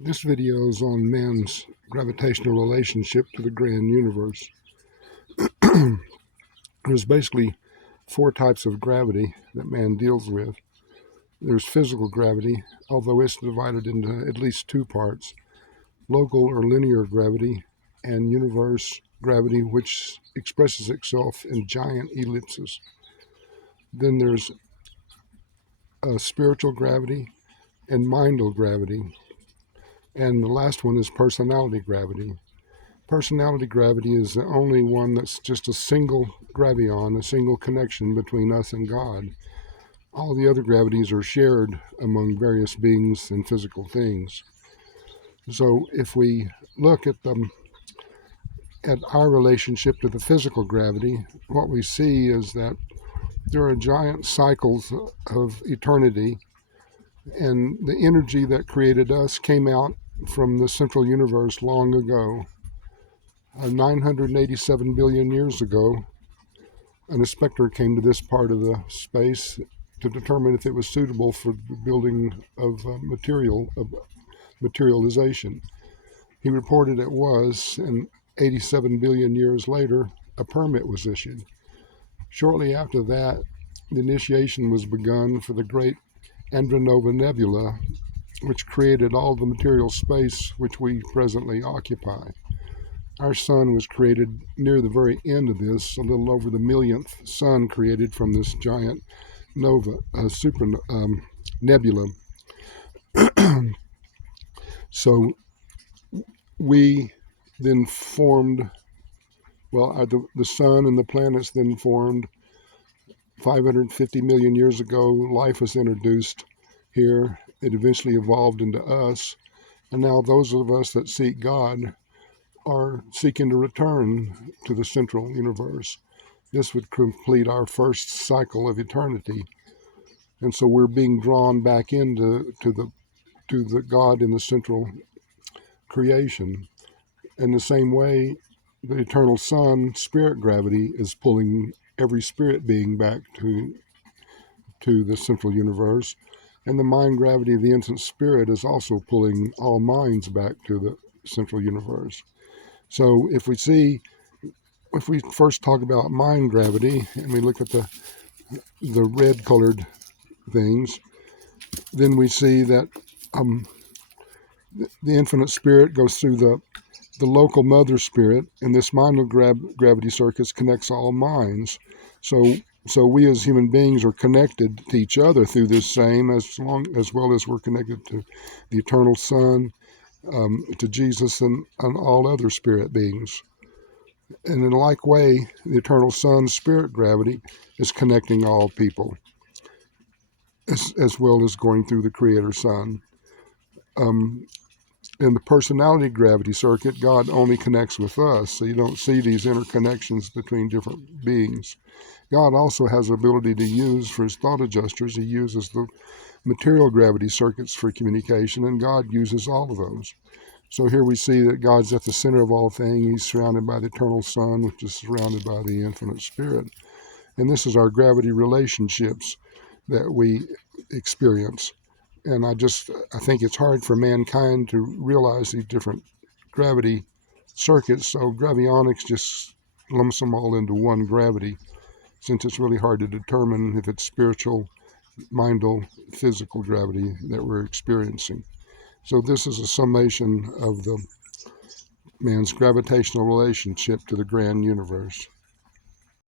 This video is on man's gravitational relationship to the grand universe. There's basically four types of gravity that man deals with. There's physical gravity, although it's divided into at least two parts: local or linear gravity, and universe gravity, which expresses itself in giant ellipses. Then there's spiritual gravity and mindal gravity. And the last one is personality gravity. Personality gravity is the only one that's just a single gravion, a single connection between us and God. All the other gravities are shared among various beings and physical things. So if we look at our relationship to the physical gravity, what we see is that there are giant cycles of eternity, and the energy that created us came out from the central universe long ago. 987 billion years ago, an inspector came to this part of the space to determine if it was suitable for the building of materialization. He reported it was, and 87 billion years later, a permit was issued. Shortly after that, the initiation was begun for the great Andronova Nebula, which created all the material space which we presently occupy. Our sun was created near the very end of this, a little over the millionth sun created from this giant super nebula. So we then formed, the sun and the planets then formed. 550 million years ago, life was introduced here. It eventually evolved into us. And now those of us that seek God are seeking to return to the central universe. This would complete our first cycle of eternity. And so we're being drawn back into the God in the central creation. In the same way, the eternal sun, spirit gravity, is pulling every spirit being back to the central universe. And the mind gravity of the infant spirit is also pulling all minds back to the central universe. So if we first talk about mind gravity and we look at the red colored things, then we see that the infinite spirit goes through the local mother spirit, and this mindal gravity circuit connects all minds. So we as human beings are connected to each other through this same, as well as we're connected to the eternal Son, to Jesus, and all other spirit beings. And in a like way, the eternal Son's spirit gravity is connecting all people, as well as going through the Creator Son. In the personality gravity circuit, God only connects with us, so you don't see these interconnections between different beings. God also has the ability to use, for his thought adjusters, he uses the material gravity circuits for communication, and God uses all of those. So here we see that God's at the center of all things. He's surrounded by the eternal Son, which is surrounded by the infinite Spirit. And this is our gravity relationships that we experience. And I think it's hard for mankind to realize these different gravity circuits, so gravionics just lumps them all into one gravity, since it's really hard to determine if it's spiritual, mindal, physical gravity that we're experiencing. So this is a summation of the man's gravitational relationship to the grand universe.